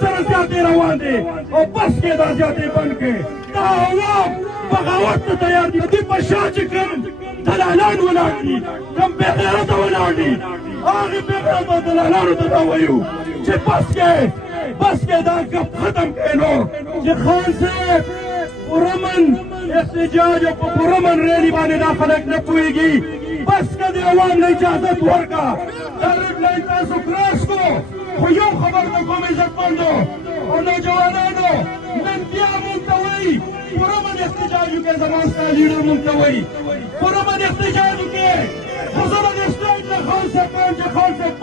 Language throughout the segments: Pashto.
سره زیاتې روان دي او بس کې دا زیاتې بند کړې دا عوام بغاوت ته تیار دي دوی په شا چې کوم دلالان ولاړ دي کوم بېغیرته ولاړ دي هغې بېغیرته دلالانو ته دا وایو چې بس کې دا کپ ختم کړئ نو چې خان صاحب پرامن احتجاج او په پرامن ریلي باندې دا خلک نه پوهېږي بس که د عوام له اجازت ورکړه دا ریډ لاین تاسو کراس کړو خو یو خبر د کوم عزتمندو او نوجوانانو نن بیا مونږ ته وایي پرامن احتجاج وکړئ زما ستا لیډر مونږ ته وایي پرامن احتجاج وکړئ خو زه به دې سټریټ له خان صاحب وایم چې خان صاحب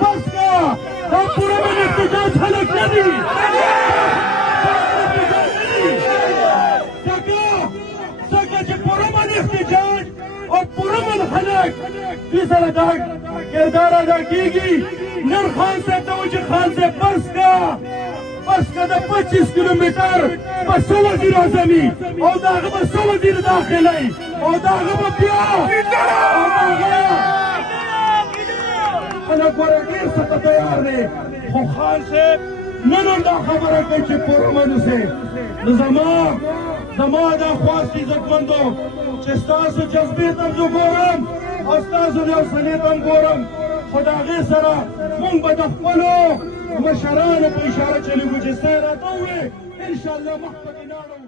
بس کا دا پرامن احتجاج خلک نه دي ځکه چې پرامن احتجاج او پرامن خلک دوی سره دا کردار ادا کېږي نن خان صاحب ته وایي چې خان صاحب بس که د 25 کیلومتر به څه وزیر اعظمي او د هغه به څه وزیر داخلۍ او د هغه به بیا خلک ګوره ډېر څه ته تیار دی خو خان صاحب نن هم دا خبره کوي چې پرامن اوسئ نو زما دا خواست عزتمندو چې ستاسو جذبې ته هم زه ګورم او ستاسو د حوصلې ته هم ګورم خو د هغې سره مونږ به د خپلو مشرانو په اشاره چلېږو چې څه یې راته ووایې انشاءالله مخ پکې لاړو